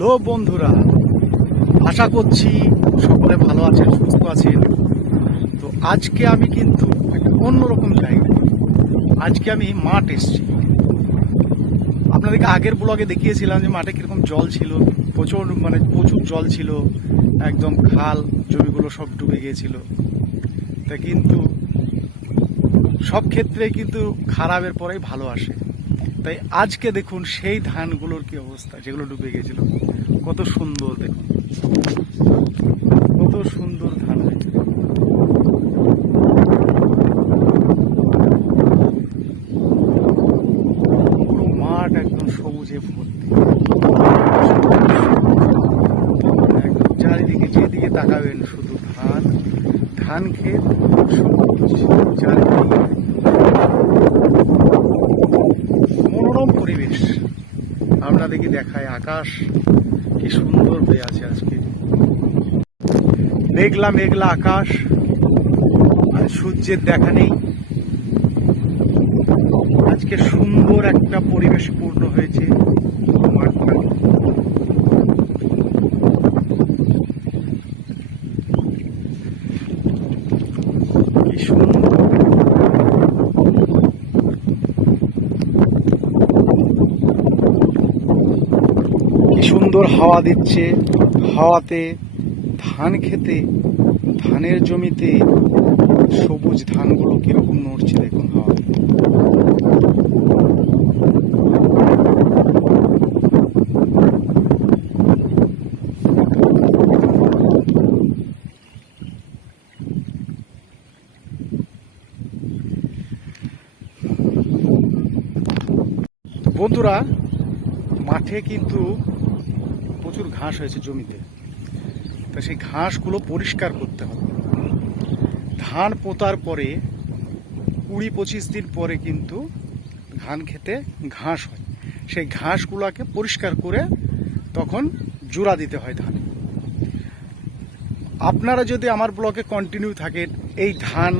Hello বন্ধুরা, আশা করছি সকলে ভালো আছেন, সুস্থ আছেন। তো আজকে আমি কিন্তু একটা অন্যরকম জায়গা, আজকে আমি মাঠ এসেছি। আপনাদেরকে আগের ব্লগে দেখিয়েছিলাম যে মাঠে কিরকম জল ছিল, প্রচুর জল ছিল, একদম খাল জমিগুলো সব ডুবে গিয়েছিল। তা কিন্তু সব ক্ষেত্রে কিন্তু খারাপের পরেই ভালো আসে। তাই আজকে দেখুন সেই ধানগুলোর কি অবস্থা, যেগুলো ডুবে গিয়েছিল। কত সুন্দর, দেখুন কত সুন্দর ধান হয়েছে। পুরো মাঠ একদম সবুজে ভর্তি, একদম চারিদিকে যেদিকে তাকাবেন শুধু ধান, ধান ক্ষেত, সবুজ চারিদিকে, মনোরম পরিবেশ। আপনাদেরকে দেখায় আকাশ কি সুন্দর হয়ে আছে আজকে, মেঘলা মেঘলা আকাশ, আর সূর্যের দেখা নেই। আজকে সুন্দর একটা পরিবেশ পূর্ণ হয়েছে মাঠটা। কি সুন্দর, কি সুন্দর হাওয়া দিচ্ছে। হাওয়াতে ধান খেতে, ধানের জমিতে সবুজ ধানগুলো কিরকম নড়ছে দেখুন হাওয়াতে। বন্ধুরা, মাঠে কিন্তু প্রচুর ঘাস হয়েছে জমিতে, তা সেই ঘাসগুলো পরিষ্কার করতে হবে। ধান পোতার পরে 20-25 দিন পরে কিন্তু ধান খেতে ঘাস হয়, সেই ঘাসগুলোকে পরিষ্কার করে তখন জোড়া দিতে হয় ধানে। আপনারা যদি আমার ব্লগে কন্টিনিউ থাকেন, এই ধান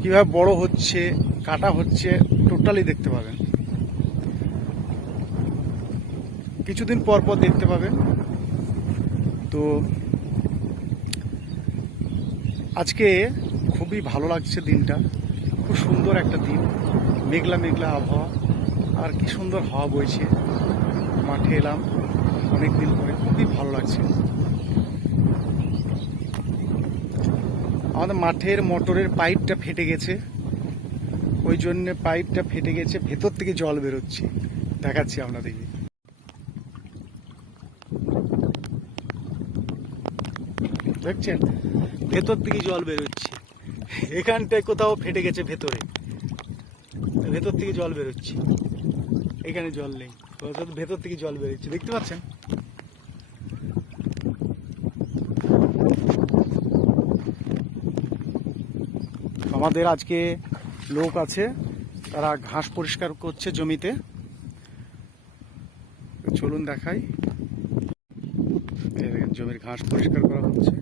কীভাবে বড় হচ্ছে, কাটা হচ্ছে, টোটালি দেখতে পাবেন। কিছুদিন পর পর দেখতে পাবেন। তো আজকে খুবই ভালো লাগছে দিনটা, খুব সুন্দর একটা দিন, মেঘলা মেঘলা আবহাওয়া, আর কি সুন্দর হাওয়া বইছে। মাঠে এলাম অনেক দিন পরে, খুবই ভালো লাগছে। আমাদের মাঠের মোটরের পাইপটা ফেটে গেছে, ওই জন্য পাইপটা ফেটে গেছে, ভেতর থেকে জল বেরোচ্ছে, দেখাচ্ছি আপনাদেরকে। দেখছেন, ভেতর থেকে জল বেরোচ্ছে, এখানটায় কোথাও ফেটে গেছে, ভেতর থেকে জল বেরোচ্ছে। এখানে জল নেই, ভেতর থেকে জল বেরোচ্ছে, দেখতে পাচ্ছেন। আমাদের আজকে লোক আছে, তারা ঘাস পরিষ্কার করছে জমিতে। চলুন দেখাই, জমির ঘাস পরিষ্কার করা হচ্ছে।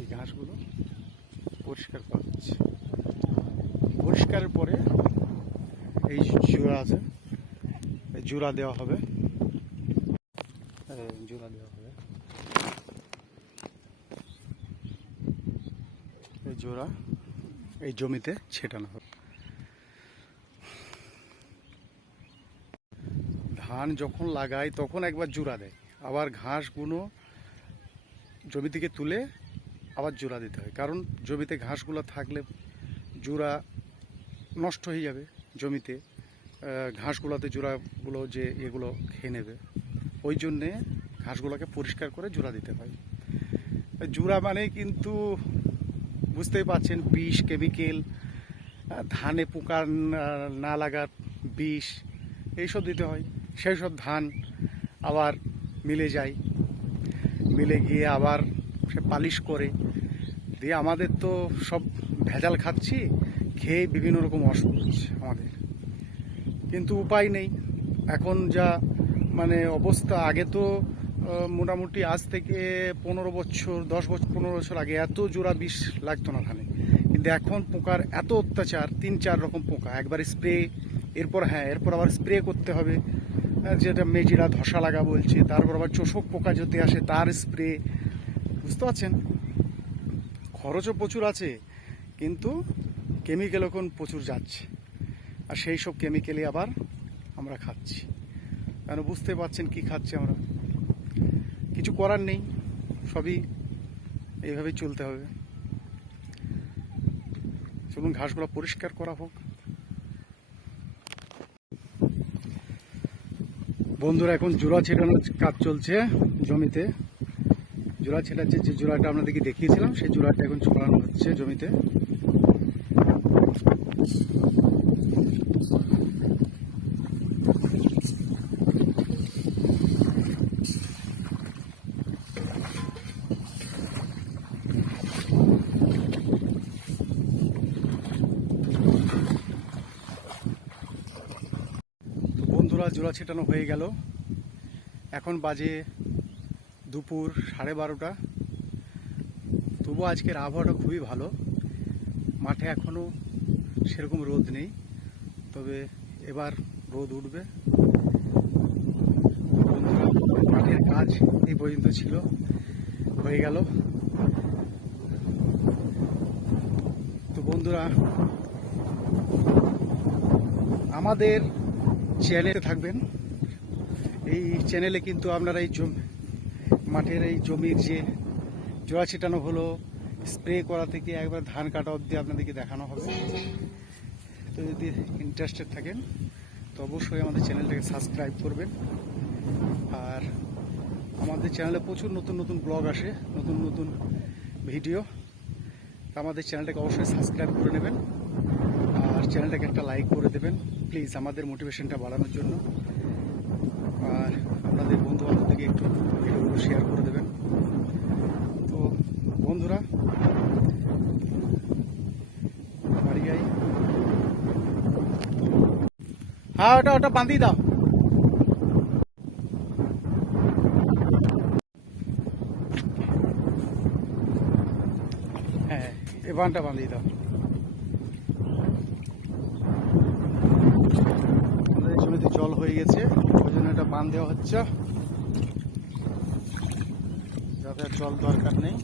এই ঘাসগুলো পরিষ্কার করা হচ্ছে, পরিষ্কারের পরে এই জোড়া আছে, এই জোড়া দেওয়া হবে, এই জোড়া এই জমিতে ছেটানো হবে। ধান যখন লাগায় তখন একবার জোড়া দেয়, আবার ঘাসগুলো জমি থেকে তুলে আবার জোড়া দিতে হয়, কারণ জমিতে ঘাসগুলো থাকলে জোড়া নষ্ট হয়ে যাবে, জমিতে ঘাসগুলোতে জোড়াগুলো যে এগুলো খেয়ে নেবে, ওই জন্যে ঘাসগুলোকে পরিষ্কার করে জোড়া দিতে হয়। জোড়া মানে কিন্তু বুঝতেই পারছেন, বিষ, কেমিক্যাল, ধানে পোকা না লাগার বিষ, এইসব দিতে হয়। সেই সব ধান আবার মিলে যায়, মিলে গিয়ে আবার সে পালিশ করে দিয়ে। আমাদের তো সব ভেজাল খাচ্ছি, খেয়ে বিভিন্ন রকম অসুখ হচ্ছে আমাদের, কিন্তু উপায় নেই। এখন যা মানে অবস্থা, আগে তো মোটামুটি আজ থেকে 15 বছর 10 বছর 15 বছর আগে এত জোড়া বিষ লাগতো না ধানে, কিন্তু এখন পোকার এত অত্যাচার, 3-4 রকম পোকা, একবার স্প্রে, এরপর আবার স্প্রে করতে হবে, যেটা মেজিরা ধসা লাগা বলছে, তারপর আবার চোষক পোকা যদি আসে তার স্প্রে, বুঝতে পারছেন। খরচও প্রচুর আছে, কিন্তু কেমিক্যাল এখন প্রচুর যাচ্ছে, আর সেই সব কেমিক্যালই আবার আমরা খাচ্ছি। কেন বুঝতে পারছেন কি খাচ্ছি আমরা, কিছু করার নেই, সবই এইভাবেই চলতে হবে। চলুন ঘাসগুলো পরিষ্কার করা হোক। বন্ধুরা, এখন জোড়া ছেটানোর কাজ চলছে জমিতে। জোড়া ছেটাচ্ছে, যে জোড়াটা আপনাদেরকে দেখিয়েছিলাম সেই জোড়াটা এখন ছড়ানো হচ্ছে জমিতে। বন্ধুরা, জোড়া ছেটানো হয়ে গেল, এখন বাজে দুপুর 12:30। তবুও আজকের আবহাওয়াটা খুবই ভালো, মাঠে এখনও সেরকম রোদ নেই, তবে এবার রোদ উঠবে। বন্ধুরা, মাঠের কাজ এই পর্যন্ত ছিল, হয়ে গেল। তো বন্ধুরা, আমাদের চ্যানেলে থাকবেন। এই চ্যানেলে কিন্তু আপনারা এই মাঠের এই জমির যে জোড়া ছিটানো হলো, স্প্রে করা থেকে একবার ধান কাটা অবধি আপনাদেরকে দেখানো হবে। তো যদি ইন্টারেস্টেড থাকেন তো অবশ্যই আমাদের চ্যানেলটাকে সাবস্ক্রাইব করবেন। আর আমাদের চ্যানেলে প্রচুর নতুন নতুন ব্লগ আসে, নতুন নতুন ভিডিও। আমাদের চ্যানেলটাকে অবশ্যই সাবস্ক্রাইব করে নেবেন, আর চ্যানেলটাকে একটা লাইক করে দেবেন প্লিজ, আমাদের মোটিভেশনটা বাড়ানোর জন্য। আর আপনাদের বন্ধু বান্ধবদেরকে একটু ভিডিওগুলো শেয়ার করে দেবেন। তো বন্ধুরা, বাড়ি যাই। হ্যাঁ, ওটা বাঁধিয়ে দাও। হ্যাঁ, এই বানটা বাঁধিয়ে দাও। আমাদের জমিতে জল হয়ে গেছে, ওই জন্য এটা বাঁধ দেওয়া হচ্ছে, যাতে জল দরকার নেই।